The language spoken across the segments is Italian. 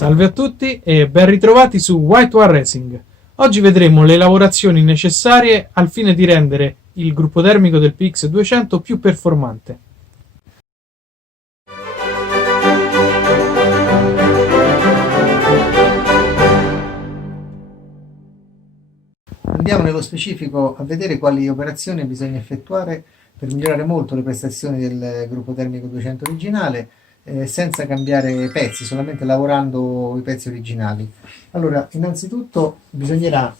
Salve a tutti e ben ritrovati su White One Racing. Oggi vedremo le lavorazioni necessarie al fine di rendere il gruppo termico del PX200 più performante. Andiamo nello specifico a vedere quali operazioni bisogna effettuare per migliorare molto le prestazioni del gruppo termico 200 originale senza cambiare pezzi, solamente lavorando i pezzi originali. Allora, innanzitutto bisognerà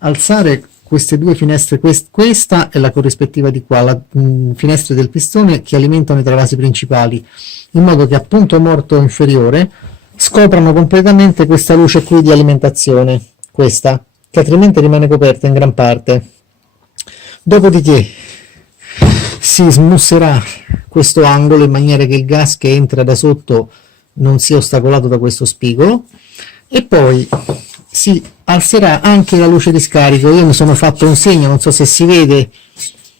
alzare queste due finestre, questa e la corrispettiva di qua, la finestre del pistone che alimentano i travasi principali, in modo che a punto morto inferiore scoprano completamente questa luce qui di alimentazione, questa, che altrimenti rimane coperta in gran parte. Dopodiché si smusserà questo angolo in maniera che il gas che entra da sotto non sia ostacolato da questo spigolo, e poi si alzerà anche la luce di scarico. Io mi sono fatto un segno, non so se si vede.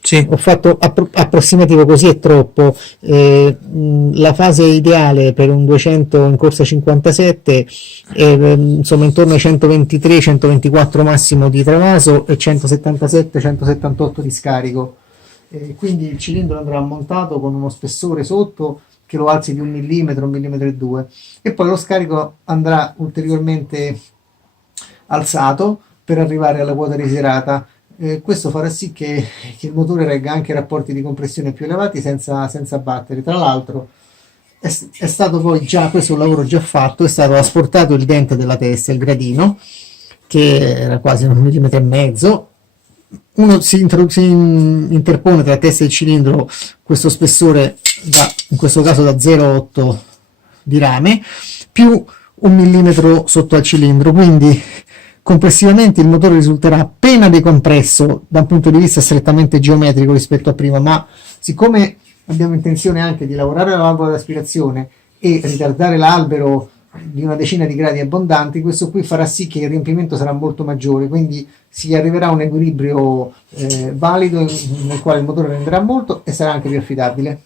Sì. Ho fatto approssimativo, così è troppo. La fase ideale per un 200 in corsa 57 è insomma intorno ai 123-124 massimo di travaso e 177-178 di scarico. Quindi il cilindro andrà montato con uno spessore sotto che lo alzi di 1 mm, 1 mm e 2, e poi lo scarico andrà ulteriormente alzato per arrivare alla quota desiderata. Questo farà sì che il motore regga anche rapporti di compressione più elevati senza battere. Tra l'altro è stato poi già, questo è un lavoro già fatto, è stato asportato il dente della testa, il gradino, che era quasi 1,5 mm. Uno si interpone tra testa e cilindro questo spessore, in questo caso da 0,8 di rame, più 1 mm sotto al cilindro, quindi complessivamente il motore risulterà appena decompresso da un punto di vista strettamente geometrico rispetto a prima, ma siccome abbiamo intenzione anche di lavorare la valvola di aspirazione e ritardare l'albero di una decina di gradi abbondanti, questo qui farà sì che il riempimento sarà molto maggiore, quindi si arriverà a un equilibrio valido nel quale il motore renderà molto e sarà anche più affidabile.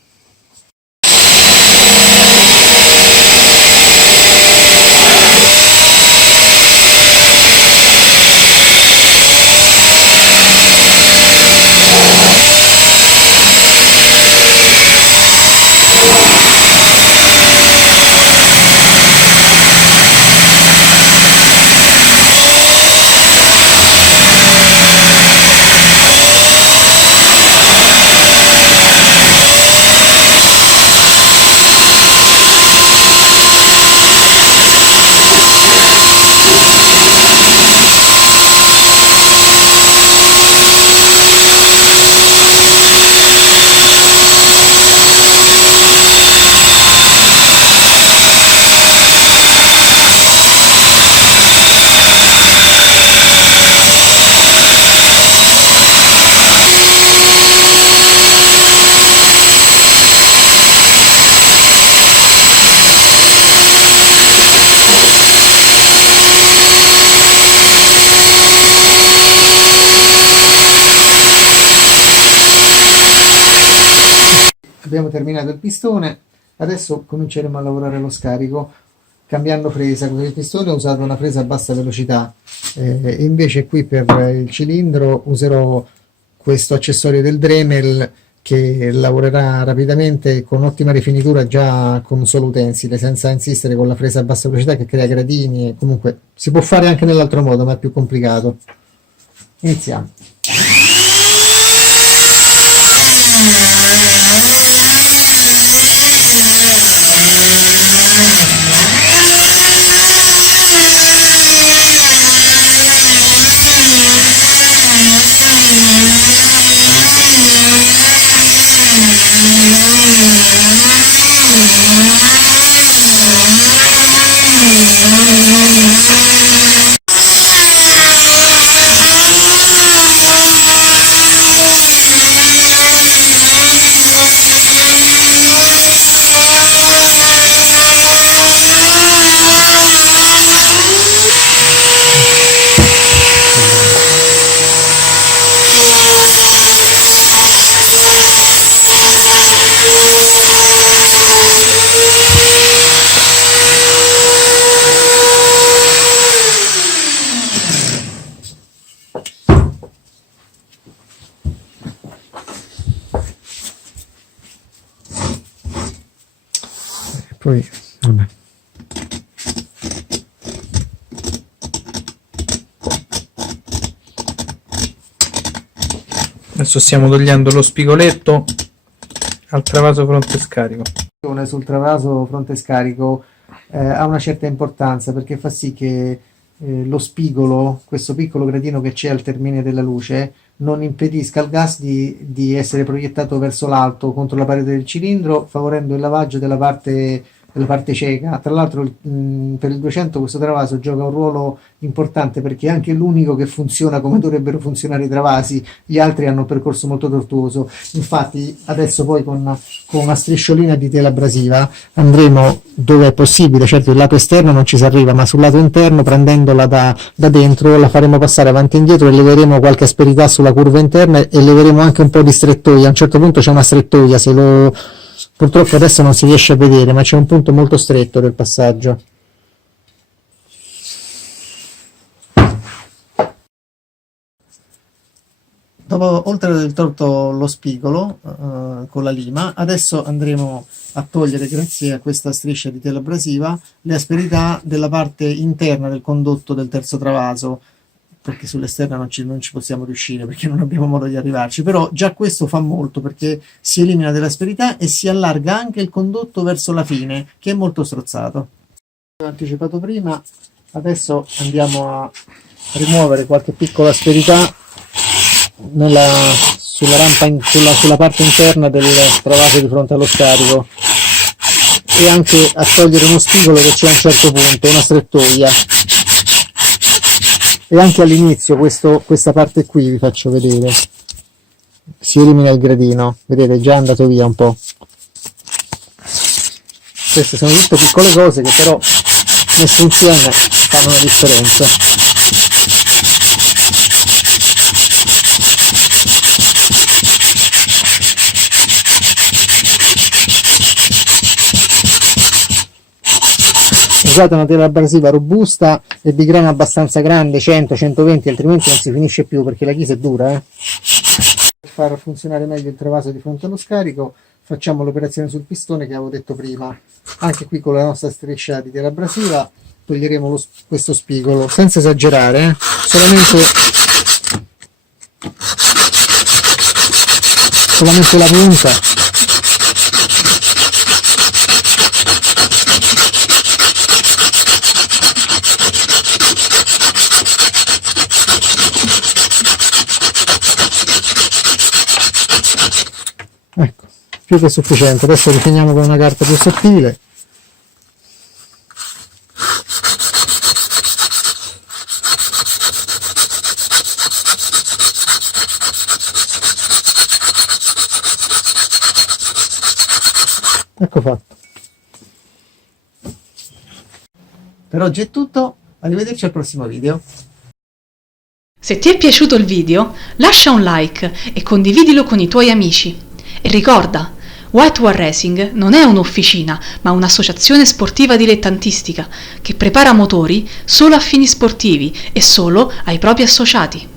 Abbiamo terminato il pistone, adesso cominceremo a lavorare lo scarico cambiando fresa. Con il pistone ho usato una fresa a bassa velocità, invece qui per il cilindro userò questo accessorio del Dremel che lavorerà rapidamente con ottima rifinitura già con un solo utensile, senza insistere con la fresa a bassa velocità che crea gradini, e comunque si può fare anche nell'altro modo ma è più complicato. Iniziamo. Vabbè. Adesso stiamo togliendo lo spigoletto al travaso fronte scarico. Sul travaso fronte scarico ha una certa importanza perché fa sì che lo spigolo, questo piccolo gradino che c'è al termine della luce, non impedisca al gas di essere proiettato verso l'alto contro la parete del cilindro, favorendo il lavaggio della parte cieca. Tra l'altro per il 200 questo travaso gioca un ruolo importante perché è anche l'unico che funziona come dovrebbero funzionare i travasi, gli altri hanno un percorso molto tortuoso. Infatti adesso poi con una strisciolina di tela abrasiva andremo dove è possibile, certo il lato esterno non ci si arriva, ma sul lato interno, prendendola da dentro, la faremo passare avanti e indietro e leveremo qualche asperità sulla curva interna e leveremo anche un po' di strettoia. A un certo punto c'è una strettoia, purtroppo adesso non si riesce a vedere, ma c'è un punto molto stretto del passaggio. Dopo, oltre ad aver tolto lo spigolo con la lima, adesso andremo a togliere, grazie a questa striscia di tela abrasiva, le asperità della parte interna del condotto del terzo travaso, perché sull'esterna non ci possiamo riuscire perché non abbiamo modo di arrivarci, però già questo fa molto perché si elimina dell'asperità e si allarga anche il condotto verso la fine, che è molto strozzato. Come ho anticipato prima, adesso andiamo a rimuovere qualche piccola asperità sulla parte interna del travaso di fronte allo scarico e anche a togliere uno spigolo che c'è a un certo punto, una strettoia. E anche all'inizio questa parte qui vi faccio vedere, si elimina il gradino, vedete è già andato via un po'. Queste sono tutte piccole cose che però messe insieme fanno una differenza. Usate una tela abrasiva robusta e di grano abbastanza grande, 100-120, altrimenti non si finisce più perché la ghisa è dura. Per far funzionare meglio il travaso di fronte allo scarico facciamo l'operazione sul pistone che avevo detto prima. Anche qui con la nostra striscia di tela abrasiva toglieremo questo spigolo, senza esagerare, solamente la punta. Ecco, più che sufficiente. Adesso rifiniamo con una carta più sottile. Ecco fatto. Per oggi è tutto, arrivederci al prossimo video. Se ti è piaciuto il video, lascia un like e condividilo con i tuoi amici. E ricorda, White War Racing non è un'officina, ma un'associazione sportiva dilettantistica che prepara motori solo a fini sportivi e solo ai propri associati.